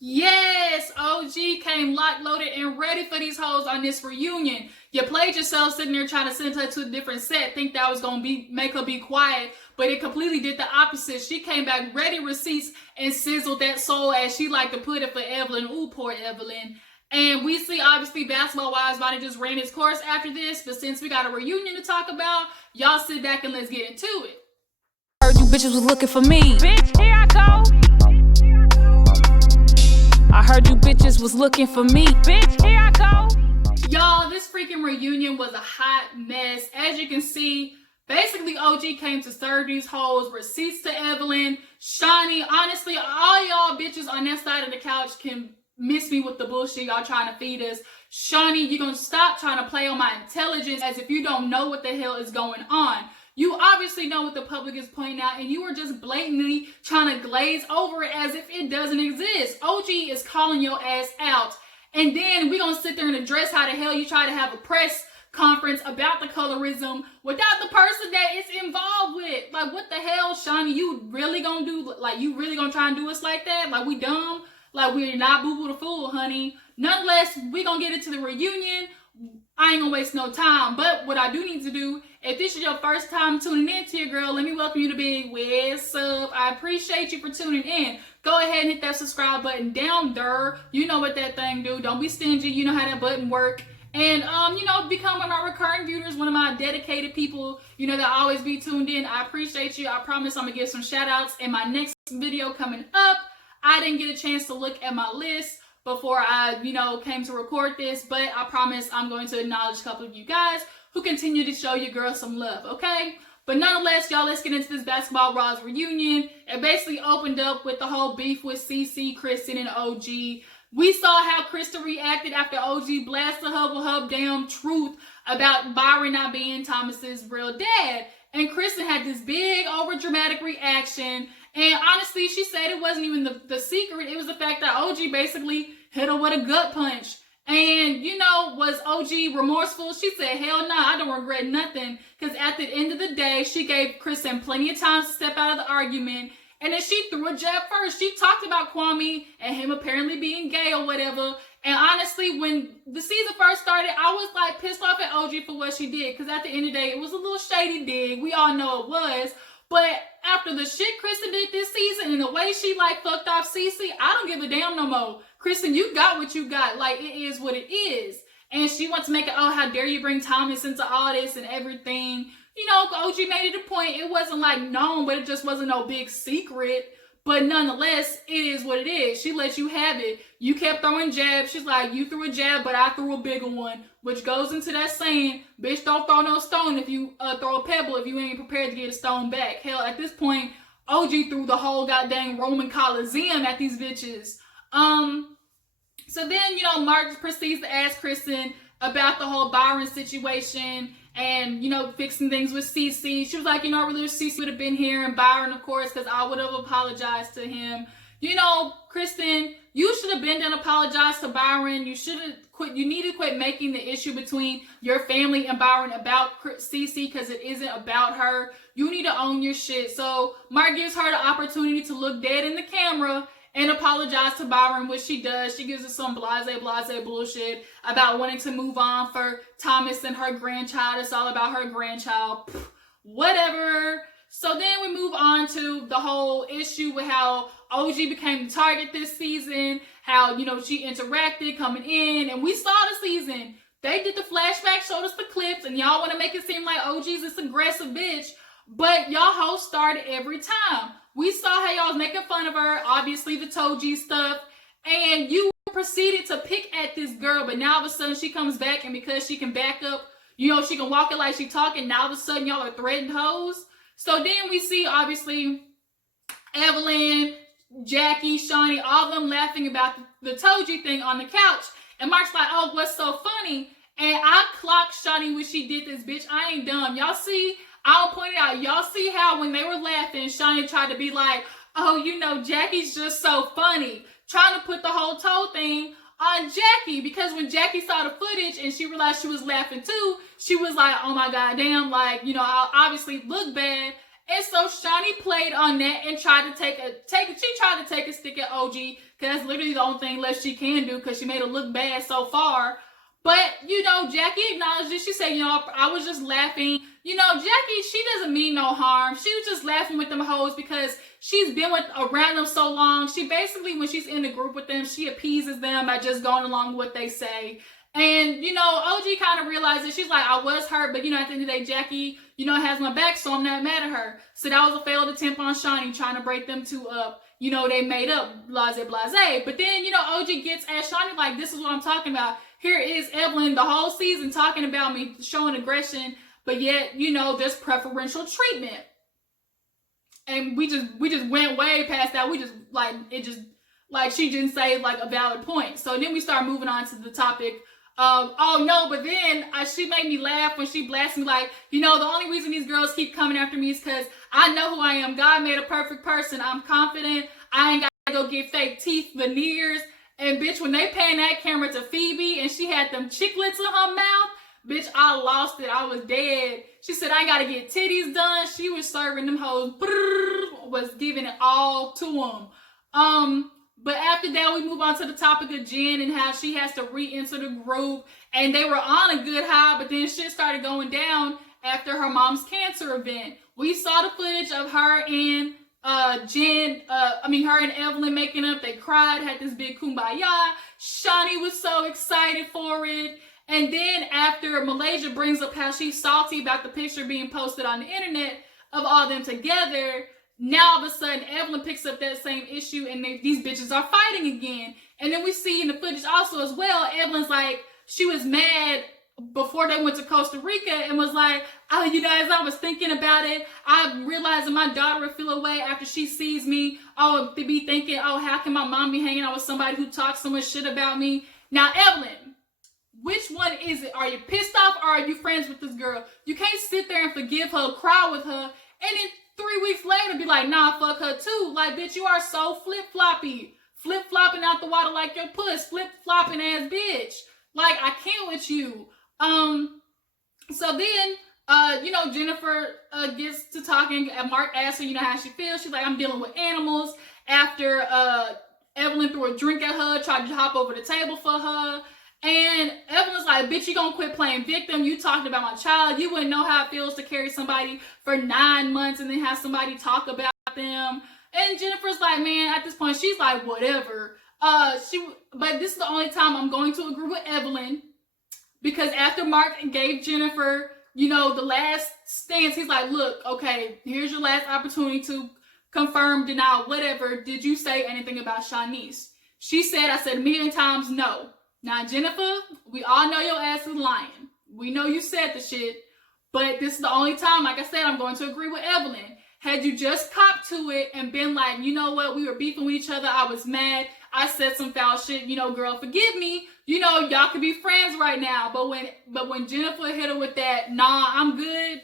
Yes, OG came locked, loaded, and ready for these hoes on this reunion. You played yourself sitting there trying to send her to a different set, think that was gonna make her be quiet, but it completely did the opposite. She came back ready receipts and sizzled that soul, as she liked to put it, for Evelyn. Ooh, poor Evelyn. And we see, obviously, Basketball Wives about to just ran its course after this, but since we got a reunion to talk about, y'all sit back and let's get into it. Heard you bitches was looking for me. Bitch, here I go. I heard you bitches was looking for me. Bitch, here I go. Y'all, this freaking reunion was a hot mess. As you can see, basically OG came to serve these hoes receipts to Evelyn, Shaunie. Honestly, all y'all bitches on that side of the couch can miss me with the bullshit y'all trying to feed us. Shaunie, you gonna stop trying to play on my intelligence as if you don't know what the hell is going on. You obviously know what the public is pointing out, and you are just blatantly trying to glaze over it as if it doesn't exist. OG is calling your ass out. And then we're going to sit there and address how the hell you try to have a press conference about the colorism without the person that it's involved with. Like, what the hell, Shaunie? You really going to do, like, you really going to try and do us like that? Like, we dumb? Like, we're not boo-boo the fool, honey. Nonetheless, we're going to get into the reunion. I ain't gonna waste no time, but what I do need to do, if this is your first time tuning in to your girl, let me welcome you to Big What's Up. I appreciate you for tuning in. Go ahead and hit that subscribe button down there. You know what that thing do. Don't be stingy. You know how that button work. And, become one of my recurring viewers, one of my dedicated people, that always be tuned in. I appreciate you. I promise I'm gonna give some shout outs in my next video coming up. I didn't get a chance to look at my list before I, came to record this, but I promise I'm going to acknowledge a couple of you guys who continue to show your girl some love, okay? But nonetheless, y'all, let's get into this Basketball Wives reunion. It basically opened up with the whole beef with CC, Kristen, and OG. We saw how Kristen reacted after OG blasted her with her damn truth about Byron not being Thomas's real dad. And Kristen had this big over-dramatic reaction. And honestly, she said it wasn't even the secret. It was the fact that OG basically hit her with a gut punch. And, was OG remorseful? She said, hell no, I don't regret nothing. Because at the end of the day, she gave Kristen plenty of time to step out of the argument. And then she threw a jab first. She talked about Kwame and him apparently being gay or whatever. And honestly, when the season first started, I was like pissed off at OG for what she did. Because at the end of the day, it was a little shady dig. We all know it was. But after the shit Kristen did this season and the way she fucked off CC, I don't give a damn no more. Kristen, you got what you got. Like, it is what it is. And she wants to make it, oh, how dare you bring Thomas into all this and everything. OG made it a point. It wasn't known, but it just wasn't no big secret. But nonetheless, it is what it is. She let you have it. You kept throwing jabs. She's like, you threw a jab, but I threw a bigger one. Which goes into that saying, bitch, don't throw no stone if you throw a pebble if you ain't prepared to get a stone back. Hell, at this point, OG threw the whole goddamn Roman Coliseum at these bitches. So then, Mark proceeds to ask Kristen about the whole Byron situation and, fixing things with CC. She was like, I really wish CC would have been here, and Byron, of course, because I would have apologized to him. Kristen, you should have been and apologized to Byron. You should have quit. You need to quit making the issue between your family and Byron about CC, because it isn't about her. You need to own your shit. So Mark gives her the opportunity to look dead in the camera and apologize to Byron, which she does. She gives us some blase bullshit about wanting to move on for Thomas and her grandchild. It's all about her grandchild. Whatever. So then we move on to the whole issue with how OG became the target this season, how, she interacted coming in, and we saw the season. They did the flashback, showed us the clips, and y'all want to make it seem like OG's this aggressive bitch, but y'all hosts started every time. We saw how y'all was making fun of her, obviously the Toji stuff, and you proceeded to pick at this girl, but now all of a sudden she comes back, and because she can back up, she can walk it like she talking, now all of a sudden y'all are threatened hoes. So then we see, obviously, Evelyn, Jackie, Shaunie, all of them laughing about the Toji thing on the couch. And Mark's like, oh, what's so funny? And I clocked Shaunie when she did this, bitch. I ain't dumb. Y'all see, I'll point it out. Y'all see how when they were laughing, Shaunie tried to be like, oh, Jackie's just so funny. Trying to put the whole toe thing on Jackie, because when Jackie saw the footage and she realized she was laughing too, she was like, oh my god damn, I obviously look bad. And so Shaunie played on that and tried to take a stick at OG, because that's literally the only thing left she can do, because she made it look bad so far. But, you know, Jackie acknowledged it. She said, you know, I was just laughing. You know, Jackie, she doesn't mean no harm. She was just laughing with them hoes because she's been around them so long. She basically, when she's in the group with them, she appeases them by just going along with what they say. And, you know, OG kind of realized it. She's like, I was hurt, but, you know, at the end of the day, Jackie, you know, has my back, so I'm not mad at her. So that was a failed attempt on Shaunie, trying to break them two up. You know, they made up, blase, blase. But then, you know, OG gets at Shaunie like, this is what I'm talking about. Here is Evelyn the whole season talking about me, showing aggression, but yet, you know, there's preferential treatment. And we just went way past that. We just, like, she didn't say, like, a valid point. So then we start moving on to the topic of, oh no, but then she made me laugh when she blasted me like, you know, the only reason these girls keep coming after me is because I know who I am. God made a perfect person. I'm confident. I ain't got to go get fake teeth, veneers. And bitch, when they pan that camera to Phoebe and she had them chiclets in her mouth, bitch, I lost it. I was dead. She said, I gotta get titties done. She was serving them hoes, was giving it all to them. But after that, we move on to the topic of Jen and how she has to re-enter the group. And they were on a good high, but then shit started going down after her mom's cancer event. We saw the footage of her and her and Evelyn making up. They cried, had this big kumbaya. Shaunie was so excited for it. And then after Malaysia brings up how she's salty about the picture being posted on the internet of all them together, now all of a sudden Evelyn picks up that same issue and these bitches are fighting again. And then we see in the footage also as well, Evelyn's like, she was mad before they went to Costa Rica and was like, oh, you guys, I was thinking about it. I'm realizing my daughter will feel away after she sees me. Oh, to be thinking, oh, how can my mom be hanging out with somebody who talks so much shit about me? Now, Evelyn, which one is it? Are you pissed off or are you friends with this girl? You can't sit there and forgive her, cry with her, and then 3 weeks later be like, nah, fuck her too. Like, bitch, you are so flip-floppy. Flip-flopping out the water like your puss. Flip-flopping ass bitch. Like, I can't with you. So then, you know, Jennifer gets to talking, and Mark asks her, you know, how she feels. She's like, I'm dealing with animals. After Evelyn threw a drink at her, tried to hop over the table for her. And Evelyn's like, bitch, you gonna quit playing victim. You talked about my child. You wouldn't know how it feels to carry somebody for 9 months and then have somebody talk about them. And Jennifer's like, man, at this point, she's like, whatever. But this is the only time I'm going to agree with Evelyn. Because after Mark gave Jennifer, you know, the last stance, he's like, look, okay, here's your last opportunity to confirm, deny, whatever. Did you say anything about Shanice? She said, I said a million times no. Now, Jennifer, we all know your ass is lying. We know you said the shit. But this is the only time, like I said, I'm going to agree with Evelyn. Had you just copped to it and been like, you know what, we were beefing with each other, I was mad, I said some foul shit, you know, girl, forgive me, you know, y'all could be friends right now. But when Jennifer hit her with that, nah, I'm good,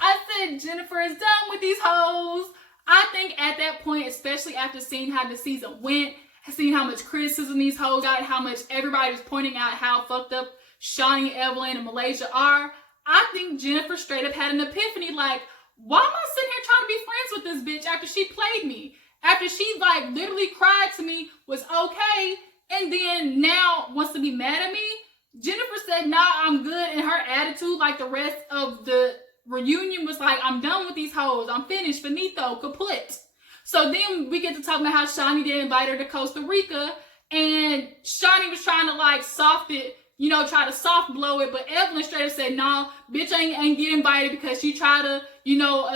I said, Jennifer is done with these hoes. I think at that point, especially after seeing how the season went, seeing how much criticism these hoes got, how much everybody was pointing out how fucked up Shaunie, Evelyn, and Malaysia are, I think Jennifer straight up had an epiphany like, why am I sitting here trying to be friends with this bitch after she played me? After she, like, literally cried to me, was okay, and then now wants to be mad at me? Jennifer said, nah, I'm good, and her attitude, like the rest of the reunion, was like, I'm done with these hoes. I'm finished, finito, kaput. So then we get to talk about how Shaunie did invite her to Costa Rica, and Shaunie was trying to, like, soft it, you know, try to soft blow it, but Evelyn straight up said, nah, bitch ain't get invited because she tried to, you know,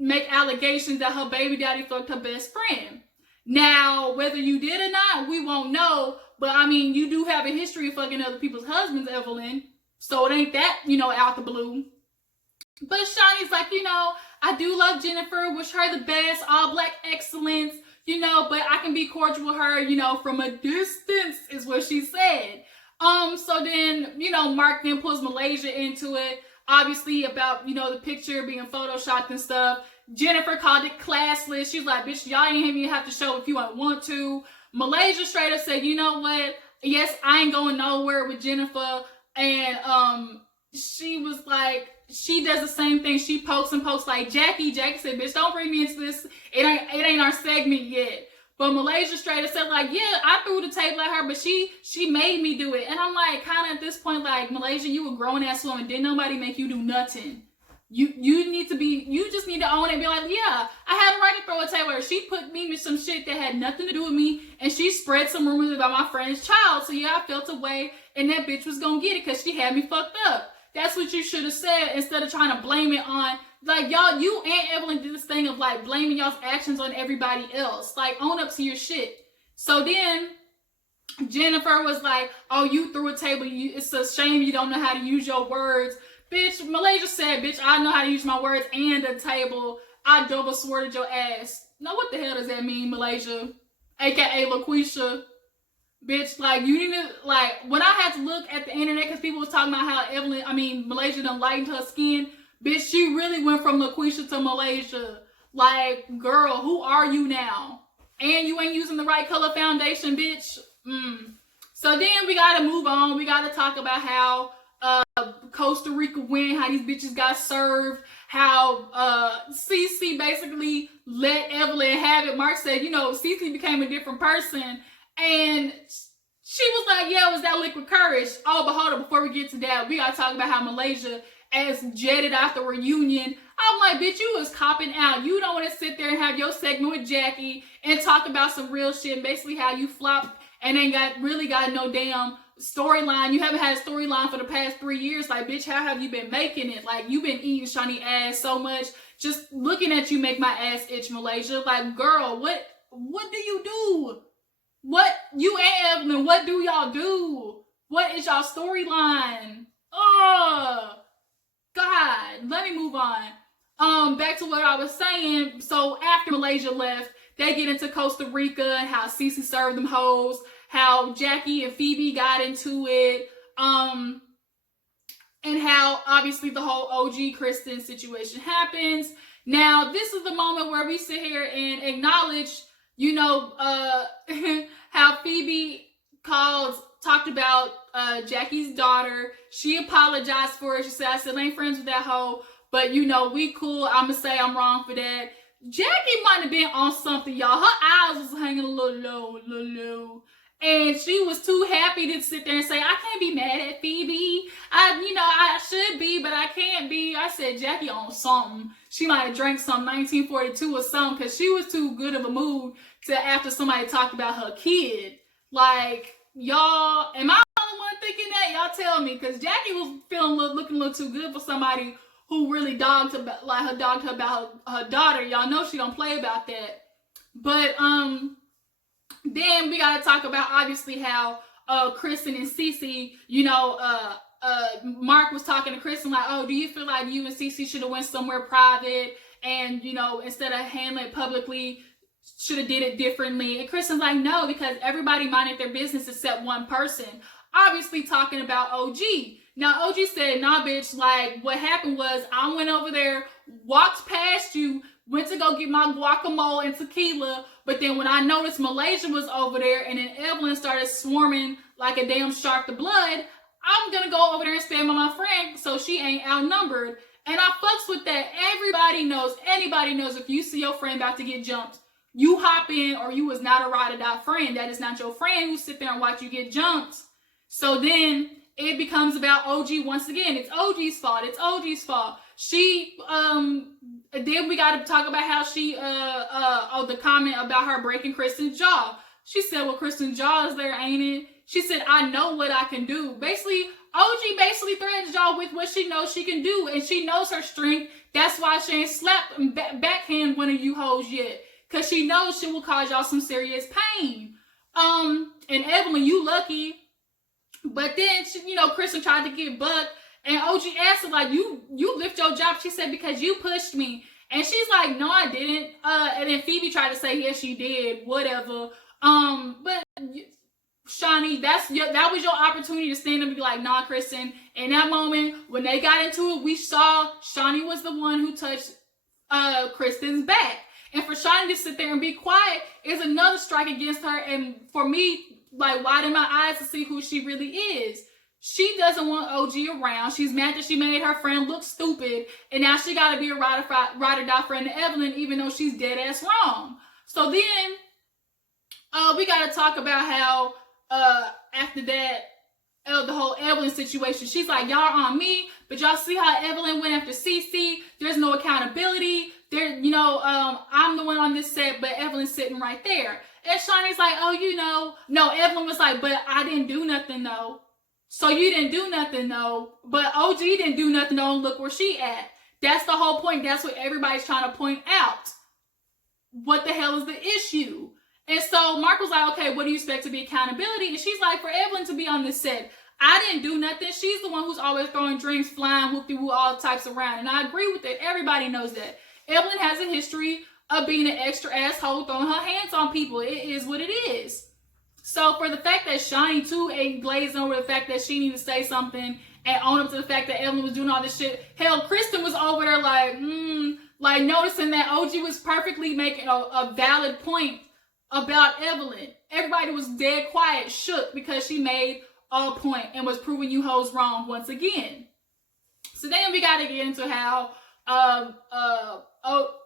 make allegations that her baby daddy fucked her best friend. Now, whether you did or not, we won't know, but I mean, you do have a history of fucking other people's husbands, Evelyn, so it ain't that, you know, out the blue. But Shaunie's like, you know, I do love Jennifer, wish her the best, all black excellence, you know, but I can be cordial with her, you know, from a distance, is what she said. So then, you know, Mark then pulls Malaysia into it, obviously about, you know, the picture being photoshopped and stuff. Jennifer called it classless. She's like, bitch, y'all ain't even have to show if you don't want to. Malaysia straight up said, you know what? Yes, I ain't going nowhere with Jennifer. And, she was like, she does the same thing. She pokes and pokes like Jackie. Jackie said, bitch, don't bring me into this. It ain't our segment yet. But Malaysia straight up said, like, yeah, I threw the table at her, but she made me do it. And I'm like, kind of at this point, like, Malaysia, you a grown ass woman. Didn't nobody make you do nothing. You just need to own it and be like, yeah, I had a right to throw a table at her. She put me with some shit that had nothing to do with me, and she spread some rumors about my friend's child. So yeah, I felt away, and that bitch was gonna get it because she had me fucked up. That's what you should have said instead of trying to blame it on, like, y'all, you and Evelyn did this thing of, like, blaming y'all's actions on everybody else. Like, own up to your shit. So then Jennifer was like, oh, you threw a table. It's a shame you don't know how to use your words. Bitch, Malaysia said, bitch, I know how to use my words and a table. I double sworded your ass. Now, what the hell does that mean, Malaysia? AKA LaQuisha. Bitch, like, you need to, like, when I had to look at the internet because people was talking about how Malaysia done lightened her skin, bitch, she really went from LaQuisha to Malaysia. Like, girl, who are you now? And you ain't using the right color foundation, bitch. So then we gotta move on. We gotta talk about how Costa Rica win, how these bitches got served, how Cece basically let Evelyn have it. Mark said, you know, Cece became a different person. And she was like, yeah, it was that liquid courage. Oh, but hold on, before we get to that, we gotta talk about how Malaysia as jetted out the reunion. I'm like, bitch, you was copping out. You don't want to sit there and have your segment with Jackie and talk about some real shit, and basically how you flopped and ain't really got no damn storyline. You haven't had a storyline for the past 3 years. Like, bitch, how have you been making it? Like, you've been eating Shaunie ass so much. Just looking at you make my ass itch, Malaysia. Like, girl, what do you do? What, you and Evelyn, what do y'all do? What is y'all storyline? Oh, God. Let me move on. Back to what I was saying. So after Malaysia left, they get into Costa Rica and how Cece served them hoes, how Jackie and Phoebe got into it, and how obviously the whole OG Kristen situation happens. Now, this is the moment where we sit here and acknowledge, you know, how Phoebe talked about Jackie's daughter. She apologized for it. She said, I still ain't friends with that hoe, but you know, we cool. I'ma say I'm wrong for that. Jackie might have been on something, y'all. Her eyes was hanging a little low. And she was too happy to sit there and say, I can't be mad at Phoebe. I should be, but I can't be. I said, Jackie on something. She might have drank some 1942 or something, because she was too good of a mood to after somebody talked about her kid. Like, y'all, am I the only one thinking that? Y'all tell me, because Jackie was looking a little too good for somebody who really dogged her about her daughter. Y'all know she don't play about that. But then we gotta talk about obviously how Kristen and Cece, you know, Mark was talking to Kristen like, oh, do you feel like you and Cece should have went somewhere private and, you know, instead of handling it publicly, should have did it differently? And Kristen's like, no, because everybody minded their business except one person. Obviously talking about OG. Now, OG said, nah, bitch, like, what happened was I went over there, walked past you, went to go get my guacamole and tequila, but then when I noticed Malaysia was over there and then Evelyn started swarming like a damn shark to blood, I'm gonna go over there and spam on my friend so she ain't outnumbered. And I fucks with that. Anybody knows if you see your friend about to get jumped, you hop in, or you was not a ride or die friend. That is not your friend who sit there and watch you get jumped. So then it becomes about OG once again. It's OG's fault. It's OG's fault. She, then we got to talk about how she, the comment about her breaking Kristen's jaw. She said, well, Kristen's jaw is there, ain't it? She said, I know what I can do. Basically, OG basically threatens y'all with what she knows she can do, and she knows her strength. That's why she ain't slapped and backhand one of you hoes yet, because she knows she will cause y'all some serious pain. And Evelyn, you lucky. But then, Kristen tried to get bucked, and OG asked her, like, you lift your job. She said, because you pushed me. And she's like, no, I didn't. And then Phoebe tried to say, yes, she did, whatever. But Shaunie, that was your opportunity to stand up and be like, nah, Kristen. In that moment, when they got into it, we saw Shaunie was the one who touched Kristen's back. And for Shaunie to sit there and be quiet is another strike against her. And for me, like, widen my eyes to see who she really is. She doesn't want OG around. She's mad that she made her friend look stupid, and now she got to be a ride or die friend to Evelyn, even though she's dead ass wrong. So then, we got to talk about how after that, the whole Evelyn situation, she's like, y'all are on me, but y'all see how Evelyn went after Cece. There's no accountability. There, I'm the one on this set, but Evelyn's sitting right there. And Shaunie's like, oh, no, Evelyn was like, but I didn't do nothing though. So you didn't do nothing though, but OG didn't do nothing though, and look where she at. That's the whole point. That's what everybody's trying to point out. What the hell is the issue? And so Mark was like, okay, what do you expect to be accountability? And she's like, for Evelyn to be on this set, I didn't do nothing. She's the one who's always throwing drinks, flying, whoop-de-woo, all types around. And I agree with it. Everybody knows that. Evelyn has a history of being an extra asshole, throwing her hands on people. It is what it is. So for the fact that Shaunie too ain't glazing over the fact that she needed to say something and own up to the fact that Evelyn was doing all this shit. Hell, Kristen was over there like noticing that OG was perfectly making a valid point about Evelyn. Everybody was dead quiet, shook, because she made a point and was proving you hoes wrong once again. So then we got to get into how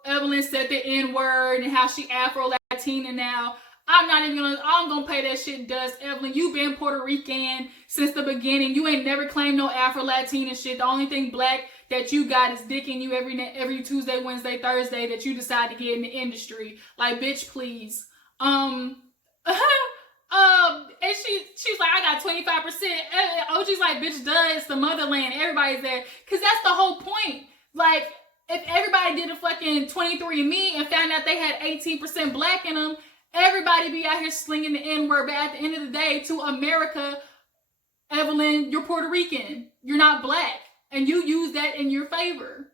Evelyn said the N-word and how she Afro-Latina now. I'm gonna pay that shit dust. Evelyn, you been Puerto Rican since the beginning. You ain't never claimed no Afro-Latina shit. The only thing black that you got is dicking you every Tuesday, Wednesday, Thursday that you decide to get in the industry. Like, bitch, please. And she's like, I got 25%. OG's like, bitch, duh, it's the motherland. Everybody's there. Cause that's the whole point. Like, if everybody did a fucking 23andMe and found out they had 18% black in them, everybody be out here slinging the N-word. But at the end of the day, to America, Evelyn, you're Puerto Rican. You're not black. And you use that in your favor.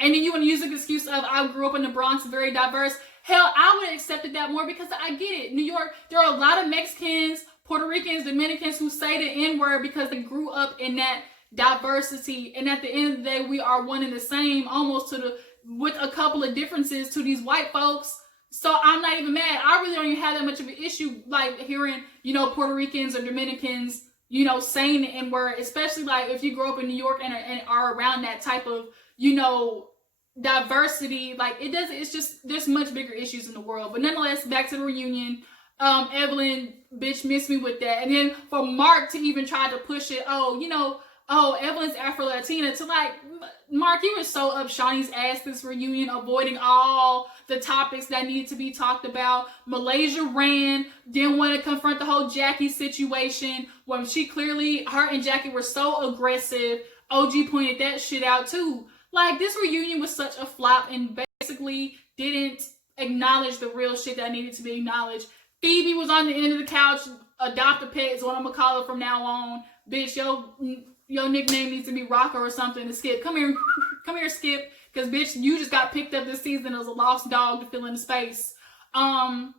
And then you want to use the excuse of, I grew up in the Bronx, very diverse. Hell, I would have accepted that more because I get it. New York, there are a lot of Mexicans, Puerto Ricans, Dominicans who say the N-word because they grew up in that diversity. And at the end of the day, we are one and the same, almost with a couple of differences to these white folks. So I'm not even mad. I really don't even have that much of an issue, like hearing, Puerto Ricans or Dominicans, saying the N-word, especially like if you grow up in New York and are around that type of, diversity. Like it's just, there's much bigger issues in the world. But nonetheless, back to the reunion. Evelyn, bitch, missed me with that. And then for Mark to even try to push it, Evelyn's Afro-Latina, to like, Mark, you were so up Shaunie's ass this reunion, avoiding all the topics that needed to be talked about. Malaysia ran, didn't want to confront the whole Jackie situation when her and Jackie were so aggressive. OG pointed that shit out too. Like, this reunion was such a flop and basically didn't acknowledge the real shit that needed to be acknowledged. Phoebe was on the end of the couch. Adopt a pet is what I'm gonna call her from now on. Bitch, your nickname needs to be Rocker or something. To Skip, come here, Skip, because bitch, you just got picked up this season as a lost dog to fill in the space. But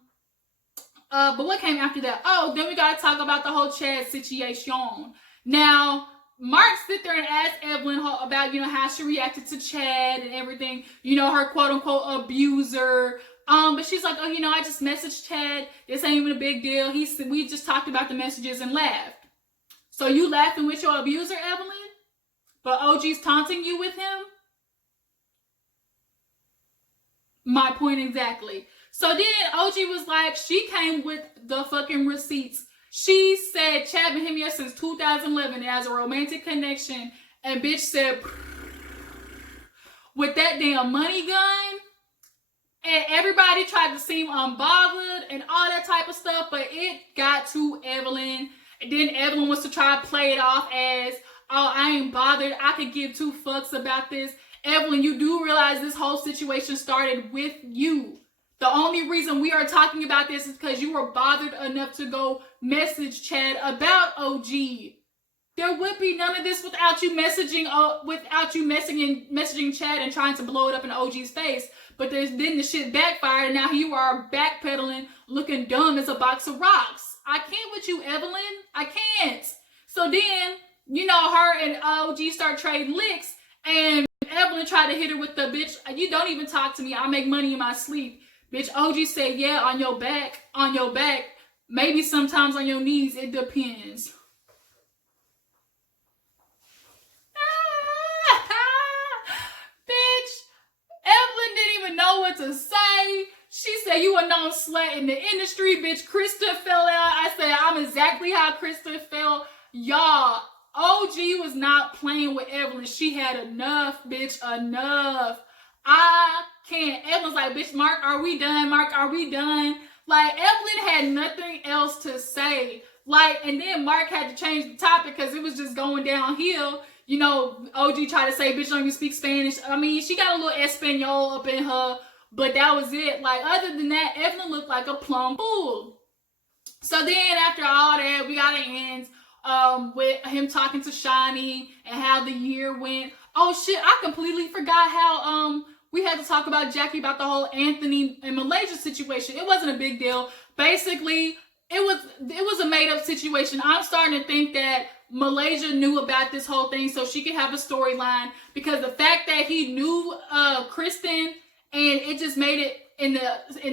what came after that? Then we gotta talk about the whole Chad situation. Now, Mark sit there and ask Evelyn about, how she reacted to Chad and everything, her quote unquote abuser. But she's like, I just messaged Chad. This ain't even a big deal. We just talked about the messages and laughed. So you laughing with your abuser, Evelyn? But OG's taunting you with him? My point exactly. So then OG was like, she came with the fucking receipts. She said Chad been him here since 2011 as a romantic connection. And bitch said, with that damn money gun. And everybody tried to seem unbothered and all that type of stuff. But it got to Evelyn. And then Evelyn wants to try to play it off as, I ain't bothered. I could give two fucks about this. Evelyn, you do realize this whole situation started with you. The only reason we are talking about this is because you were bothered enough to go message Chad about OG. There would be none of this without you messaging Chad and trying to blow it up in OG's face. But then the shit backfired and now you are backpedaling, looking dumb as a box of rocks. I can't with you, Evelyn. I can't. So then, her and OG start trading licks, and Evelyn tried to hit her with the bitch, you don't even talk to me. I make money in my sleep. Bitch, OG said, yeah, on your back. Maybe sometimes on your knees. It depends. Jennifer to say. She said you a known slut in the industry, bitch. Kristen fell out. I said I'm exactly how Kristen felt. Y'all, OG was not playing with Evelyn. She had enough, bitch, enough. I can't. Evelyn's like, bitch, Mark, are we done? Mark, are we done? Like, Evelyn had nothing else to say. Like, and then Mark had to change the topic because it was just going downhill. You know, OG tried to say, bitch, don't even speak Spanish. I mean, she got a little Espanol up in her, but that was it. Like, other than that, Evelyn looked like a plum fool. So then, after all that, we got an end with him talking to Shaunie and how the year went. Oh, shit, I completely forgot how we had to talk about Jackie about the whole Anthony and Malaysia situation. It wasn't a big deal. Basically, it was a made-up situation. I'm starting to think that Malaysia knew about this whole thing so she could have a storyline, because the fact that he knew Kristen, and it just made it in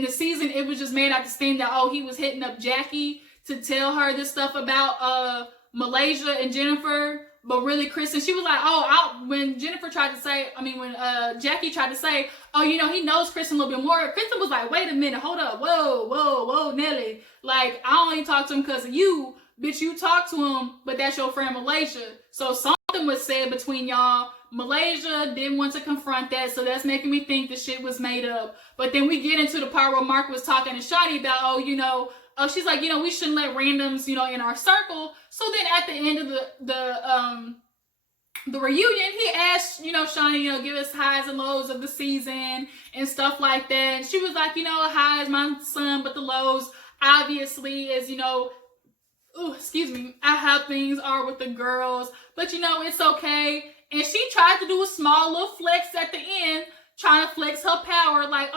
the season, it was just made out to seem that, oh, he was hitting up Jackie to tell her this stuff about Malaysia and Jennifer. But really, Kristen, she was like, when Jackie tried to say, oh, you know, he knows Kristen a little bit more. Kristen was like, wait a minute, hold up, whoa, Nelly. Like, I only talk to him because of you. Bitch, you talk to him, but that's your friend Malaysia. So something was said between y'all. Malaysia didn't want to confront that, so that's making me think the shit was made up. But then we get into the part where Mark was talking to Shaunie about, she's like, we shouldn't let randoms, in our circle. So then at the end of the reunion, he asked, Shaunie, give us highs and lows of the season and stuff like that. And she was like, high is my son, but the lows obviously is, how things are with the girls. But, it's okay. And she tried to do a small little flex at the end, trying to flex her power, like,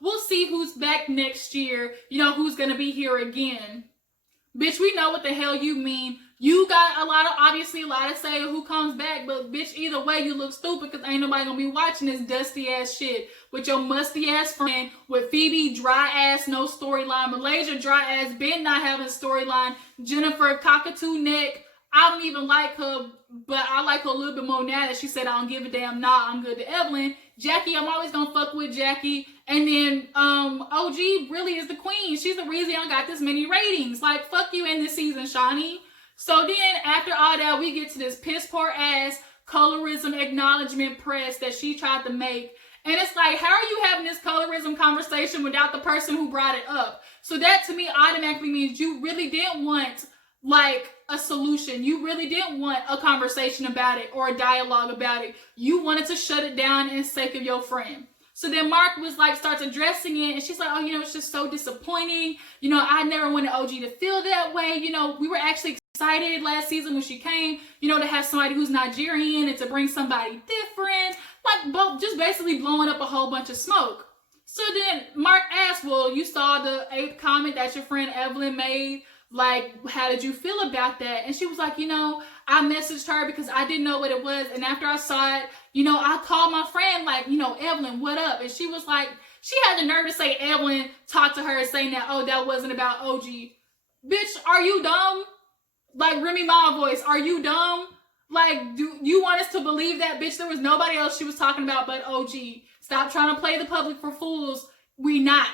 we'll see who's back next year, who's going to be here again. Bitch, we know what the hell you mean. You got a lot to say who comes back, but bitch, either way, you look stupid because ain't nobody going to be watching this dusty ass shit with your musty ass friend, with Phoebe, dry ass, no storyline, Malaysia, dry ass, Ben not having a storyline, Jennifer, cockatoo neck. I don't even like her, but I like her a little bit more now that she said I don't give a damn. Nah, I'm good to Evelyn. Jackie, I'm always gonna fuck with Jackie. And then OG really is the queen. She's the reason I got this many ratings. Like, fuck you in this season, Shaunie. So then after all that, we get to this piss poor ass colorism acknowledgement press that she tried to make. And it's like, how are you having this colorism conversation without the person who brought it up? So that to me automatically means you really didn't want like a solution. You really didn't want a conversation about it or a dialogue about it. You wanted to shut it down in sake of your friend. So then Mark was like, starts addressing it, and she's like, it's just so disappointing. I never wanted OG to feel that way. We were actually excited last season when she came, to have somebody who's Nigerian and to bring somebody different, like just basically blowing up a whole bunch of smoke. So then Mark asked, well, you saw the 8th comment that your friend Evelyn made. Like, how did you feel about that? And she was like, I messaged her because I didn't know what it was. And after I saw it, I called my friend, like, Evelyn, what up? And she was like, she had the nerve to say Evelyn talked to her saying that, oh, that wasn't about OG. Bitch, are you dumb? Like, Remy Ma voice, are you dumb? Like, do you want us to believe that, bitch? There was nobody else she was talking about but OG. Stop trying to play the public for fools. We not.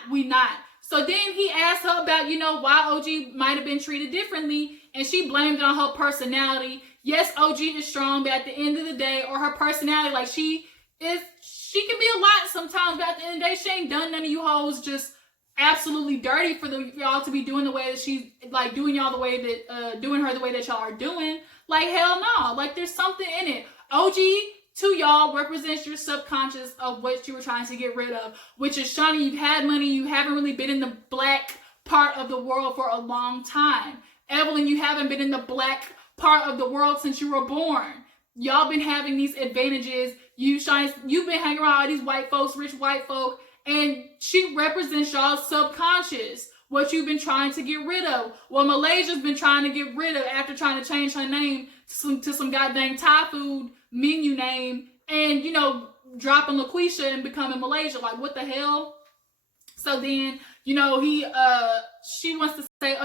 So then he asked her about, why OG might have been treated differently, and she blamed it on her personality. Yes, OG is strong, but at the end of the day, or her personality, like she can be a lot sometimes, but at the end of the day, she ain't done none of you hoes just absolutely dirty for y'all to be doing the way that she's like doing y'all the way that doing her the way that y'all are doing. Like, hell no. Like, there's something in it. OG to y'all represents your subconscious of what you were trying to get rid of, which is, Shaunie, you've had money, you haven't really been in the black part of the world for a long time. Evelyn, you haven't been in the black part of the world since you were born. Y'all been having these advantages. You've been hanging around all these white folks, rich white folk, and she represents y'all's subconscious, what you've been trying to get rid of. What Malaysia's been trying to get rid of after trying to change her name to some goddamn Thai food menu name and, dropping LaQuisha and becoming Malaysia. Like, what the hell? So then, she wants to say,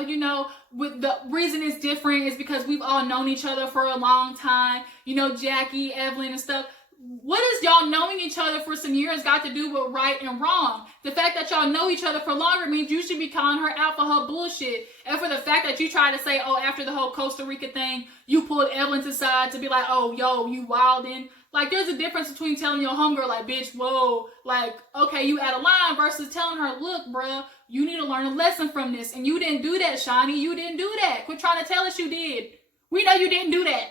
with the reason it's different is because we've all known each other for a long time. Jackie, Evelyn and stuff. what is y'all knowing each other for some years got to do with right and wrong? The fact that y'all know each other for longer means you should be calling her out for her bullshit. And for the fact that you try to say, oh, after the whole Costa Rica thing, you pulled Evelyn to side to be like, oh, yo, you wildin'. Like, there's a difference between telling your homegirl, like, bitch, whoa, like, okay, you out of line, versus telling her, look, bruh, you need to learn a lesson from this. And you didn't do that, Shaunie. You didn't do that. Quit trying to tell us you did. We know you didn't do that.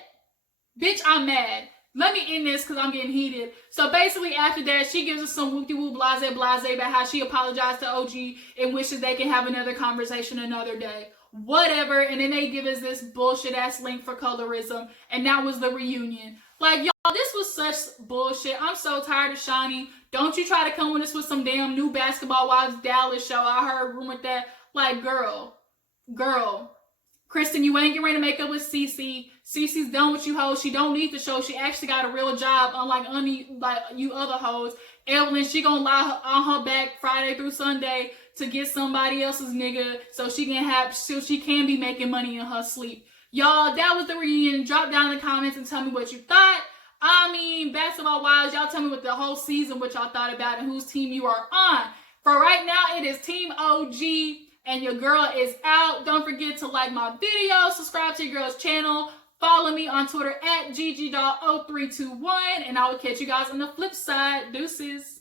Bitch, I'm mad. Let me end this because I'm getting heated. So basically after that, she gives us some whoop-de-whoop blase about how she apologized to OG and wishes they can have another conversation another day. Whatever. And then they give us this bullshit-ass link for colorism. And that was the reunion. Like, y'all, this was such bullshit. I'm so tired of Shaunie. Don't you try to come with us with some damn new Basketball Wives Dallas show. I heard a rumor with that. Like, girl. Kristen, you ain't getting ready to make up with Cece. Cece's done with you hoes. She don't need the show. She actually got a real job, unlike you other hoes. Evelyn, she gonna lie on her back Friday through Sunday to get somebody else's nigga so she can be making money in her sleep. Y'all, that was the reunion. Drop down in the comments and tell me what you thought. I mean, Basketball Wives, y'all tell me what the whole season, what y'all thought about and whose team you are on. For right now, it is Team OG. And your girl is out. Don't forget to like my video, subscribe to your girl's channel, follow me on Twitter at @ggdoll0321, and I will catch you guys on the flip side. Deuces.